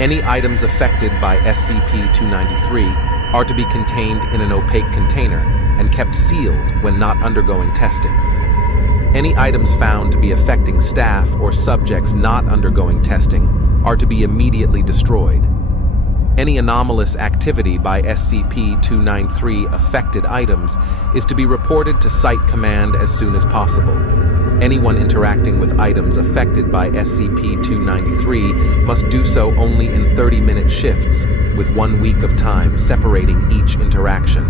Any items affected by SCP-293 are to be contained in an opaque container and kept sealed when not undergoing testing. Any items found to be affecting staff or subjects not undergoing testing are to be immediately destroyed. Any anomalous activity by SCP-293 affected items is to be reported to Site Command as soon as possible. Anyone interacting with items affected by SCP-293 must do so only in 30-minute shifts, with 1 week of time separating each interaction.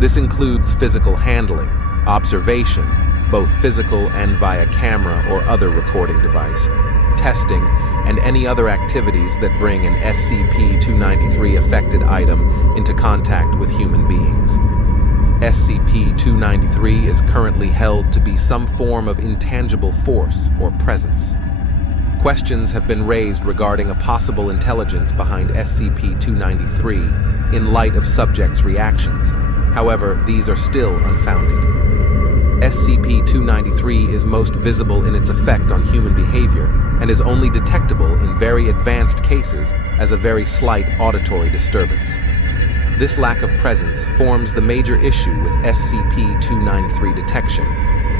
This includes physical handling, observation, both physical and via camera or other recording device, testing, and any other activities that bring an SCP-293 affected item into contact with human beings. SCP-293 is currently held to be some form of intangible force or presence. Questions have been raised regarding a possible intelligence behind SCP-293 in light of subjects' reactions. However, these are still unfounded. SCP-293 is most visible in its effect on human behavior and is only detectable in very advanced cases as a very slight auditory disturbance. This lack of presence forms the major issue with SCP-293 detection,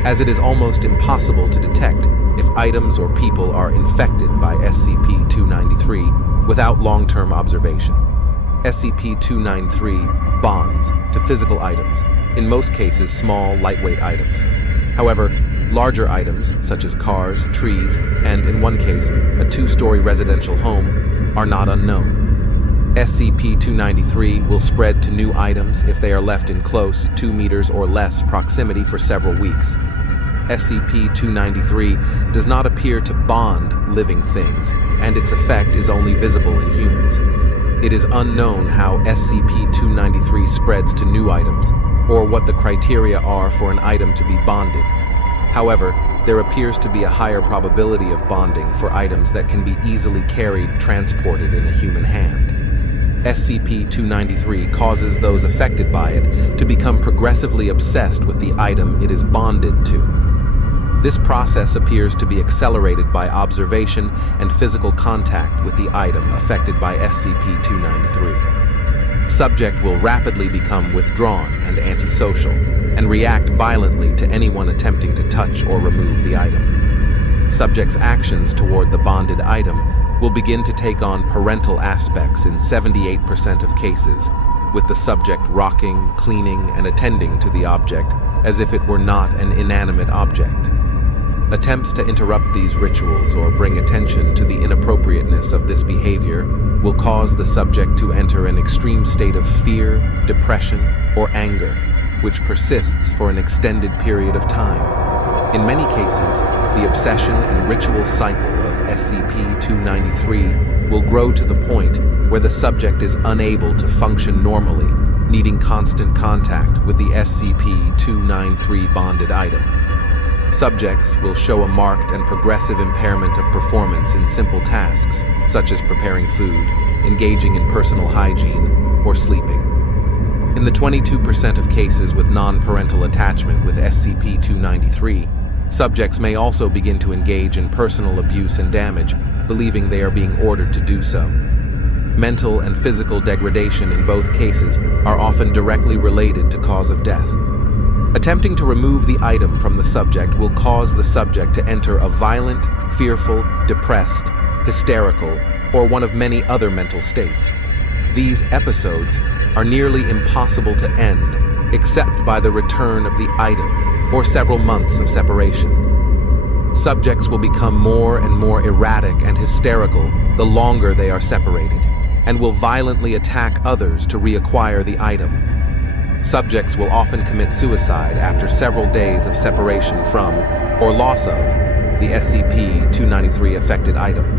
as it is almost impossible to detect if items or people are infected by SCP-293 without long-term observation. SCP-293 bonds to physical items, in most cases small, lightweight items. However, larger items, such as cars, trees, and in one case, a 2-story residential home, are not unknown. SCP-293 will spread to new items if they are left in close, 2 meters or less proximity for several weeks. SCP-293 does not appear to bond living things, and its effect is only visible in humans. It is unknown how SCP-293 spreads to new items, or what the criteria are for an item to be bonded. However, there appears to be a higher probability of bonding for items that can be easily carried, transported in a human hand. SCP-293 causes those affected by it to become progressively obsessed with the item it is bonded to. This process appears to be accelerated by observation and physical contact with the item affected by SCP-293. Subject will rapidly become withdrawn and antisocial, and react violently to anyone attempting to touch or remove the item. Subject's actions toward the bonded item will begin to take on parental aspects in 78% of cases, with the subject rocking, cleaning, and attending to the object as if it were not an inanimate object. Attempts to interrupt these rituals or bring attention to the inappropriateness of this behavior will cause the subject to enter an extreme state of fear, depression, or anger, which persists for an extended period of time. In many cases, the obsession and ritual cycle of SCP-293 will grow to the point where the subject is unable to function normally, needing constant contact with the SCP-293 bonded item. Subjects will show a marked and progressive impairment of performance in simple tasks, such as preparing food, engaging in personal hygiene, or sleeping. In the 22% of cases with non-parental attachment with SCP-293, subjects may also begin to engage in personal abuse and damage, believing they are being ordered to do so. Mental and physical degradation in both cases are often directly related to cause of death. Attempting to remove the item from the subject will cause the subject to enter a violent, fearful, depressed, hysterical, or one of many other mental states. These episodes are nearly impossible to end, except by the return of the item or several months of separation. Subjects will become more and more erratic and hysterical the longer they are separated, and will violently attack others to reacquire the item. Subjects will often commit suicide after several days of separation from, or loss of, the SCP-293 affected item.